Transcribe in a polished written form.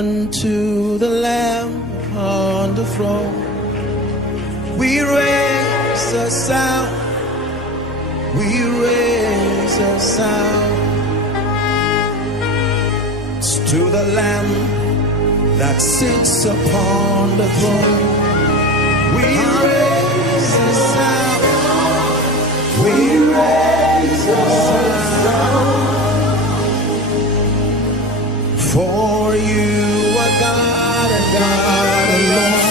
unto the Lamb on the throne. We raise a sound, we raise a sound to the Lamb that sits upon the throne. We raise a sound, we raise a sound, for you are God and God alone.